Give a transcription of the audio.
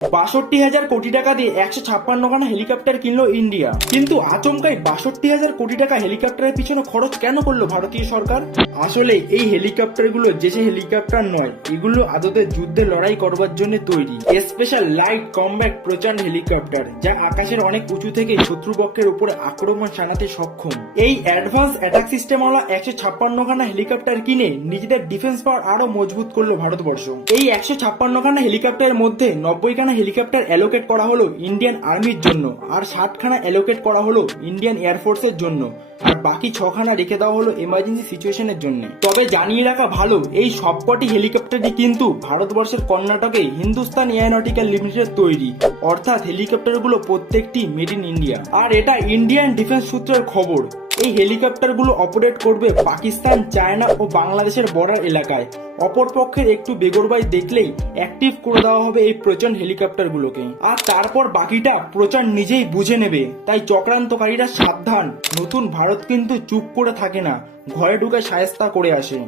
62,000 কোটি টাকা দিয়ে 156খানা হেলিকপ্টার কিনলো ইন্ডিয়া। কিন্তু আচমকাই 62,000 কোটি টাকা হেলিকপ্টারের পিছনে খরচ কেন করলো ভারতীয় সরকার? আসলে এই হেলিকপ্টার গুলো যে হেলিকপ্টার নয়, এগুলো আদতে যুদ্ধে লড়াই করবার জন্য তৈরি স্পেশাল লাইট কমব্যাট প্রচন্ড হেলিকপ্টার, যা আকাশের অনেক উঁচু থেকে শত্রুপক্ষের উপরে আক্রমণ শানাতে সক্ষম। এই অ্যাডভান্স অ্যাটাক সিস্টেম ওয়ালা 156খানা হেলিকপ্টার কিনে নিজেদের ডিফেন্স পাওয়ার আরো মজবুত করলো ভারতবর্ষ। এই 156খানা হেলিকপ্টারের মধ্যে 90খানা হেলিকপ্টার অ্যালোকেট করা হলো ইন্ডিয়ান আর্মির জন্য, আর 60খানা অ্যালোকেট করা হলো ইন্ডিয়ান এয়ারফোর্সের জন্য, আর বাকি 6খানা রেখে দেওয়া হলো এমার্জেন্সি সিচুয়েশনের জন্য। তবে জানিয়ে রাখা ভালো, এই সবকটি হেলিকপ্টারটি কিন্তু ভারতবর্ষের কর্ণাটকে হিন্দুস্তান এয়ারনটিক্যাল লিমিটেড তৈরি, অর্থাৎ হেলিকপ্টারগুলো প্রত্যেকটি মেড ইন ইন্ডিয়া। আর এটা ইন্ডিয়ান ডিফেন্স সূত্রের খবর। এই হেলিকপ্টারগুলো অপারেট করবে পাকিস্তান, চায়না ও বাংলাদেশের বর্ডার এলাকায়। অপরপক্ষের একটু বেগরবাই দেখলেই অ্যাক্টিভ করে দেওয়া হবে এই প্রচন্ড হেলিকপ্টারগুলোকে, আর তারপর বাকিটা প্রচন্ড নিজেই বুঝে নেবে। তাই চক্রান্তকারীরা সাবধান, নতুন ভারত কিন্তু চুপ করে থাকে না, ঘরে ঢুকে শায়েস্তা করে আসে।